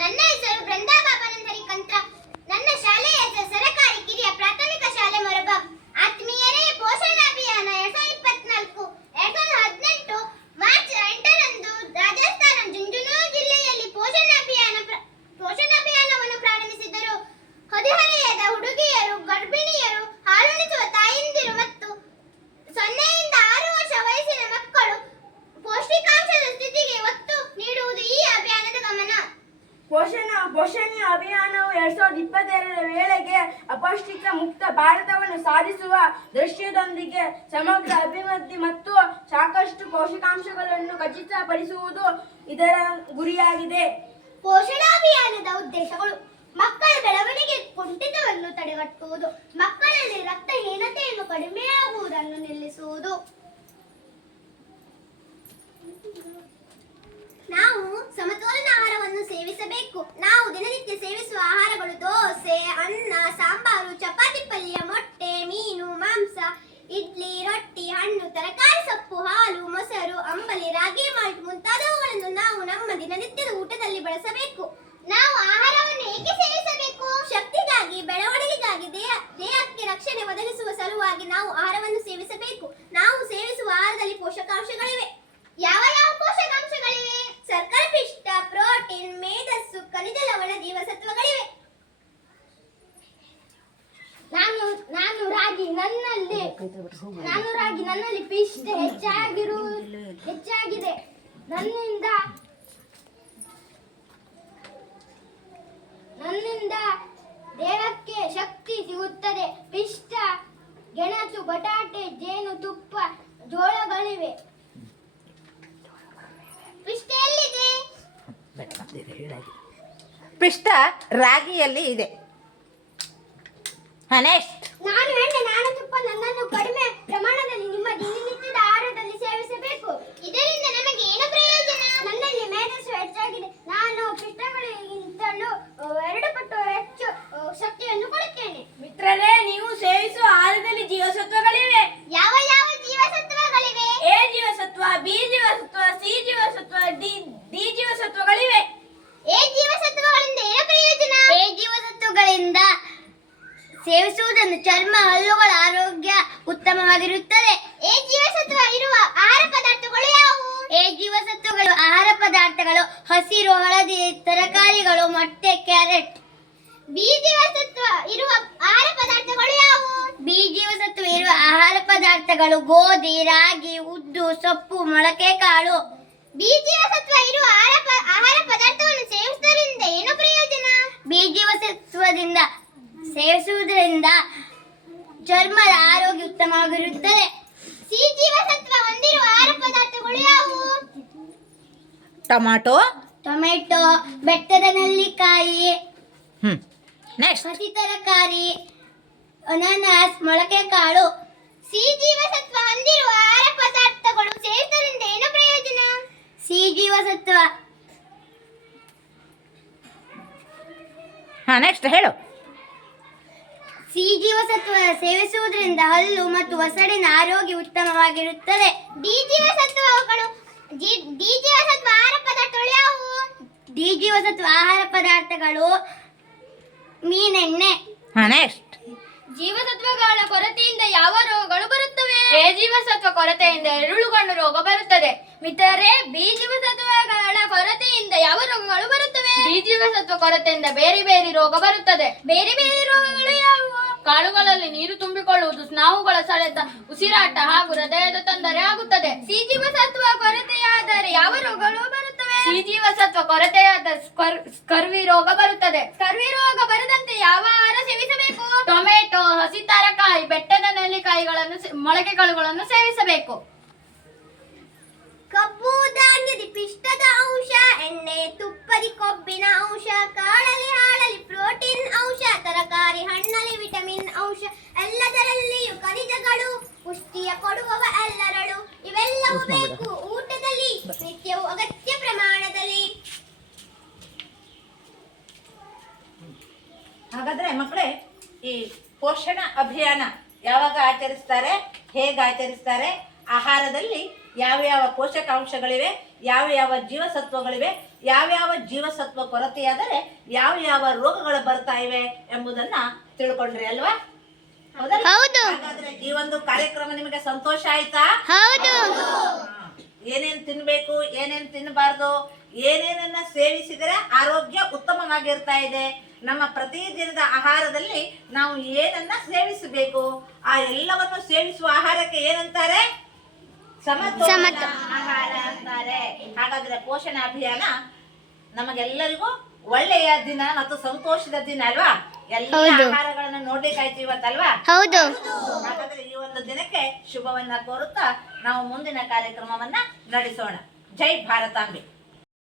ನನ್ನ ಹೆಸರು ಬೃಂದಾ ಬಾಬಾನಂದರಿ ಕಂತ್ರ. ನನ್ನ ಶಾಲೆಯ ಹೆಸರು ಸರಕಾರಿ ಕಿರಿಯ ಪ್ರಾಥಮಿಕ ಶಾಲೆ ಮೊರಬಾಗ್. ಆತ್ಮೀಯರೇ, ಪೋಷಣ ಅಭಿಯಾನ 2024 2018 ಮಾರ್ಚ್ 8ರಂದು ರಾಜಸ್ಥಾನ ಜುಂಜುನು ಜಿಲ್ಲೆಯಲ್ಲಿ ಪೋಷಣ ಅಭಿಯಾನವನ್ನು ಪ್ರಾರಂಭಿಸಿದ್ದರು. ಹದಿಹರೆಯದ ಹುಡುಗಿಯರು, ಗರ್ಭಿಣಿಯರು, ಹಾಲುಣಿಸುವ ತಾಯಂದಿರು ಮತ್ತು 0 ರಿಂದ 6 ವರ್ಷ ವಯಸ್ಸಿನ ಮಕ್ಕಳು ಪೌಷ್ಟಿಕಾಂಶದ ಸ್ಥಿತಿಗೆ ಒತ್ತು ನೀಡುವುದು ಈ ಅಭಿಯಾನದ ಗಮನ. ಪೋಷಣೆ ಅಭಿಯಾನವು 2022ರ ವೇಳೆಗೆ ಅಪೌಷ್ಟಿಕ ಮುಕ್ತ ಭಾರತವನ್ನು ಸಾಧಿಸುವ ದೃಶ್ಯದೊಂದಿಗೆ ಸಮಗ್ರ ಅಭಿವೃದ್ಧಿ ಮತ್ತು ಸಾಕಷ್ಟು ಪೋಷಕಾಂಶಗಳನ್ನು ಖಚಿತಪಡಿಸುವುದು ಇದರ ಗುರಿಯಾಗಿದೆ. ಪೋಷಣಾಭಿಯಾನದ ಉದ್ದೇಶಗಳು: ಮಕ್ಕಳ ಬೆಳವಣಿಗೆ ಕುಂಠಿತವನ್ನು ತಡೆಗಟ್ಟುವುದು, ಮಕ್ಕಳಲ್ಲಿ ರಕ್ತಹೀನತೆಯನ್ನು ಕಡಿಮೆಯಾಗುವುದನ್ನು ನಿಲ್ಲಿಸುವುದು. ನಾವು ಸಮತೋಲನ ಆಹಾರವನ್ನು ಸೇವಿಸಬೇಕು. ನಾವು ದಿನನಿತ್ಯ ಸೇವಿಸುವ ಆಹಾರಗಳು ದೋಸೆ, ಅನ್ನ, ಸಾಂಬಾರು, ಚಪಾತಿ ಪಲ್ಯ, ಮೊಟ್ಟೆ, ಮೀನು, ಮಾಂಸ, ಇಡ್ಲಿ, ರೊಟ್ಟಿ, ಹಣ್ಣು, ತರಕಾರಿ, ಸೊಪ್ಪು, ಹಾಲು, ಮೊಸರು, ಅಂಬಲಿ, ರಾಗಿ ಮಾಲ್ಟ್ ಮುಂತಾದವುಗಳನ್ನು ನಾವು ನಮ್ಮ ದಿನನಿತ್ಯದ ಊಟದಲ್ಲಿ ಬಳಸಬೇಕು. ನಾವು ಆಹಾರವನ್ನು ಏಕೆ ಸೇವಿಸಬೇಕು? ಶಕ್ತಿಗಾಗಿ, ಬೆಳವಣಿಗೆಗಾಗಿ, ದೇಹಕ್ಕೆ ರಕ್ಷಣೆ ಒದಗಿಸುವ ಸಲುವಾಗಿ ನಾವು ಆಹಾರವನ್ನು ಸೇವಿಸಬೇಕು. ನಾವು ಸೇವಿಸುವ ಆಹಾರದಲ್ಲಿ ಪೋಷಕಾಂಶಗಳಿವೆ. ಯಾವ ಯಾವ ಪೋಷಕಾಂಶಗಳಿವೆ? ಶರ್ಕರ ಪಿಷ್ಟ, ಪ್ರೋಟೀನ್, ಮೇಧಸ್ಸು, ಖನಿಜ ಲವಣ, ಜೀವಸತ್ವಗಳಿವೆ. ನಾನು ರಾಗಿ ನನ್ನಲ್ಲಿ ಪಿಷ್ಟ ಹೆಚ್ಚಾಗಿದೆ. ನನ್ನಿಂದ ದೇಹಕ್ಕೆ ಶಕ್ತಿ ಸಿಗುತ್ತದೆ. ಪಿಷ್ಟ, ಗೆಣಸು, ಬಟಾಟೆ, ಜೇನು ತುಪ್ಪ, ಜೋಳಗಳಿವೆ. ಪಿಷ್ಟ ಎಲ್ಲಿದೆ? ಪಿಷ್ಟ ರಾಗಿಯಲ್ಲಿ ಇದೆ. ನೆಕ್ಸ್ಟ್, ನಾನು ಎಣ್ಣೆ, ನಾನು ತುಪ್ಪ ನನ್ನನ್ನು ಕಡಿಮೆ ಪ್ರಮಾಣದಲ್ಲಿ ನಿಮ್ಮ ದಿನನಿತ್ಯದ ಆಹಾರದಲ್ಲಿ ಸೇವಿಸಬೇಕು. ಇದರಿಂದ ನಮಗೆ ಏನು ಪ್ರಯೋಜನ? ನನ್ನಲ್ಲಿ ಮೇಧಸ್ಸು ಹೆಚ್ಚಾಗಿದೆ. ನಾನು ಪಿಷ್ಟಗಳಿಗಿಂತಲೂ 2 ಪಟ್ಟು ಹೆಚ್ಚು ಶಕ್ತಿಯನ್ನು ಕೊಡುತ್ತೇನೆ. ಮಿತ್ರರೇ, ನೀವು ಸೇವಿಸುವ ಆಹಾರದಲ್ಲಿ ಜೀವಸತ್ವಗಳಿವೆ. ಯಾವ ಯಾವ ಜೀವಸತ್ವಗಳಿವೆ? ಎ ಜೀವಸತ್ವ, ಬಿ ಜೀವಸತ್ವ, ಸಿ ಜೀವಸತ್ವ, ಡಿ ಜೀವಸತ್ವಗಳಿವೆ. ಎ ಜೀವಸತ್ವಗಳಿಂದ ಏನು ಪ್ರಯೋಜನ? ಎ ಜೀವಸತ್ವಗಳಿಂದ ಸೇವಿಸುವುದನ್ನು ಚರ್ಮ, ಹಲ್ಲುಗಳ ಆರೋಗ್ಯ ಉತ್ತಮವಾಗಿರುತ್ತದೆ. ಎ ಜೀವಸತ್ವ ಇರುವ ಆಹಾರ ಪದಾರ್ಥಗಳು ಯಾವುವು? ಎ ಜೀವಸತ್ವಗಳು ಆಹಾರ ಪದಾರ್ಥಗಳು: ಹಸಿರು, ಹಳದಿ ತರಕಾರಿಗಳು, ಮೊಟ್ಟೆ, ಕ್ಯಾರೆಟ್. ಬಿ ಜೀವಸತ್ವ ಇರುವ ಆಹಾರ ಪದಾರ್ಥಗಳು ಯಾವುವು? ಬಿ ಜೀವಸತ್ವ ಇರುವ ಆಹಾರ ಪದಾರ್ಥಗಳು: ಗೋಧಿ, ರಾಗಿ, ಉದ್ದು, ಸೊಪ್ಪು, ಮೊಳಕೆ ಕಾಳು. ಬಿ ಜೀವಸತ್ವ ಇರುವ ಆಹಾರ ಪದಾರ್ಥವನ್ನು ಸೇವಿಸುವುದರಿಂದ ಏನು ಪ್ರಯೋಜನ? ಬಿ ಜೀವಸತ್ವದಿಂದ ಸೇವಿಸುವುದರಿಂದ ಚರ್ಮದ ಆರೋಗ್ಯ ಉತ್ತಮವಾಗಿರುತ್ತದೆ. ಸಿ ಜೀವಸತ್ವ ಹೊಂದಿರುವ ಆಹಾರ ಪದಾರ್ಥಗಳು ಯಾವುವು? ಟೊಮೆಟೊ, ಬೆಟ್ಟದ ನೆಲ್ಲಿಕಾಯಿ, ನೆಕ್ಸ್ಟ್, ಹಸಿ ತರಕಾರಿ, ಅನಾನಸ್, ಮೊಳಕೆ ಕಾಳು. ಸಿ ಜೀವಸತ್ವ ಹೊಂದಿರುವ ಆಹಾರ ಪದಾರ್ಥಗಳು ಸೇವಿಸುವುದರಿಂದ ಏನು ಪ್ರಯೋಜನ? ಸಿ ಜೀವಸತ್ವ ನೆಕ್ಸ್ಟ್ ಹೇಳು. ಸಿ ಜೀವಸತ್ವ ಸೇವಿಸುವುದರಿಂದ ಹಲ್ಲು ಮತ್ತು ಒಸಡಿನ ಆರೋಗ್ಯ ಉತ್ತಮವಾಗಿರುತ್ತದೆ. ಡಿ ಜೀವಸತ್ವ ಆಹಾರ ಪದಾರ್ಥಗಳು ಯಾವುವು? ಡಿ ಜೀವಸತ್ವ ಆಹಾರ ಪದಾರ್ಥಗಳು: ಮೀನೆಣ್ಣೆ. ನೆಕ್ಸ್ಟ್, ಜೀವಸತ್ವಗಳ ಕೊರತೆಯಿಂದ ಯಾವ ರೋಗಗಳು ಬರುತ್ತವೆ? ಎ ಜೀವಸತ್ವ ಕೊರತೆಯಿಂದ ಎರುಳುಗಣ್ಣು ರೋಗ ಬರುತ್ತದೆ. ಮಿತ್ರರೇ, ಬಿ ಜೀವಸತ್ವಗಳ ಕೊರತೆಯಿಂದ ಯಾವ ರೋಗಗಳು ಬರುತ್ತವೆ? ಬಿ ಜೀವಸತ್ವ ಕೊರತೆಯಿಂದ ಬೇರೆ ಬೇರೆ ರೋಗ ಬರುತ್ತದೆ. ಬೇರೆ ಬೇರೆ ರೋಗಗಳು ಯಾವುವು? ಕಾಳುಗಳಲ್ಲಿ ನೀರು ತುಂಬಿಕೊಳ್ಳುವುದು, ಸ್ನಾಯುಗಳ ಸೆಳೆತ, ಉಸಿರಾಟ ಹಾಗೂ ಹೃದಯದ ತೊಂದರೆ ಆಗುತ್ತದೆ. ಸಿ ಜೀವಸತ್ವ ಕೊರತೆಯಾದರೆ ಯಾವ ರೋಗಗಳು ಬರುತ್ತವೆ? ಸಿ ಜೀವಸತ್ವ ಕೊರತೆಯಾದ ಸ್ಕರ್ವಿ ರೋಗ ಬರುತ್ತದೆ. ಸ್ಕರ್ವಿ ರೋಗ ಬರದಂತೆ ಯಾವ ಆಹಾರ ಸೇವಿಸಬೇಕು? ಟೊಮೆಟೊ, ಹಸಿ ತರಕಾರಿ, ಬೆಟ್ಟದ ನೆಲ್ಲಿಕಾಯಿಗಳನ್ನು, ಮೊಳಕೆಕಾಳುಗಳನ್ನು ಸೇವಿಸಬೇಕು. ಕಬ್ಬು ಧಾನ್ಯದಿ ಪಿಷ್ಟದ ಅಂಶ, ಎಣ್ಣೆ ತುಪ್ಪದಿ ಕೊಬ್ಬಿನ ಅಂಶ, ಕಾಳಲ್ಲಿ ಹಾಳಲ್ಲಿ ಪ್ರೋಟೀನ್ ಅಂಶ, ತರಕಾರಿ ಹಣ್ಣಲ್ಲಿ ವಿಟಮಿನ್ ಅಂಶ, ಎಲ್ಲದರಲ್ಲಿಯೂ ಖನಿಜಗಳು, ಪುಷ್ಟಿಯ ಕೊಡುವವ ಎಲ್ಲರಳು. ಇವೆಲ್ಲವೂ ಬೇಕು ಊಟದಲ್ಲಿ, ನಿತ್ಯವೂ ಅಗತ್ಯ ಪ್ರಮಾಣದಲ್ಲಿ. ಹಾಗಾದ್ರೆ ಮಕ್ಕಳೇ, ಈ ಪೋಷಣ ಅಭಿಯಾನ ಯಾವಾಗ ಆಚರಿಸ್ತಾರೆ, ಹೇಗೆ ಆಚರಿಸ್ತಾರೆ, ಆಹಾರದಲ್ಲಿ ಯಾವ ಯಾವ ಪೋಷಕಾಂಶಗಳಿವೆ, ಯಾವ ಯಾವ ಜೀವಸತ್ವಗಳಿವೆ, ಯಾವ ಜೀವಸತ್ವ ಕೊರತೆಯಾದರೆ ಯಾವ ರೋಗಗಳು ಬರ್ತಾ ಇವೆ ಎಂಬುದನ್ನ ತಿಳ್ಕೊಂಡ್ರಿ ಅಲ್ವಾ? ಹೌದಲ್ಲ? ಹಾಗಾದ್ರೆ ಈ ಒಂದು ಕಾರ್ಯಕ್ರಮ ನಿಮಗೆ ಸಂತೋಷ ಆಯ್ತಾ? ಏನೇನ್ ತಿನ್ಬೇಕು, ಏನೇನ್ ತಿನ್ನಬಾರ್ದು, ಏನೇನನ್ನ ಸೇವಿಸಿದರೆ ಆರೋಗ್ಯ ಉತ್ತಮವಾಗಿರ್ತಾ ಇದೆ, ನಮ್ಮ ಪ್ರತಿದಿನದ ಆಹಾರದಲ್ಲಿ ನಾವು ಏನನ್ನ ಸೇವಿಸಬೇಕು, ಆ ಎಲ್ಲವನ್ನು ಸೇವಿಸುವ ಆಹಾರಕ್ಕೆ ಏನಂತಾರೆ? ಸಮತೋಲನ ಆಹಾರ ಅಂತಾರೆ. ಹಾಗಾದ್ರೆ ಪೋಷಣ ಅಭಿಯಾನ ನಮಗೆಲ್ಲರಿಗೂ ಒಳ್ಳೆಯ ದಿನ ಮತ್ತು ಸಂತೋಷದ ದಿನ ಅಲ್ವಾ? ಎಲ್ಲ ಆಹಾರಗಳನ್ನ ನೋಡ್ಲಿಕ್ಕಾಯ್ತು ಇವತ್ತಲ್ವಾ? ಹಾಗಾದ್ರೆ ಈ ಒಂದು ದಿನಕ್ಕೆ ಶುಭವನ್ನ ಕೋರುತ್ತಾ ನಾವು ಮುಂದಿನ ಕಾರ್ಯಕ್ರಮವನ್ನ ನಡೆಸೋಣ. ಜೈ ಭಾರತಾಂಬೆ.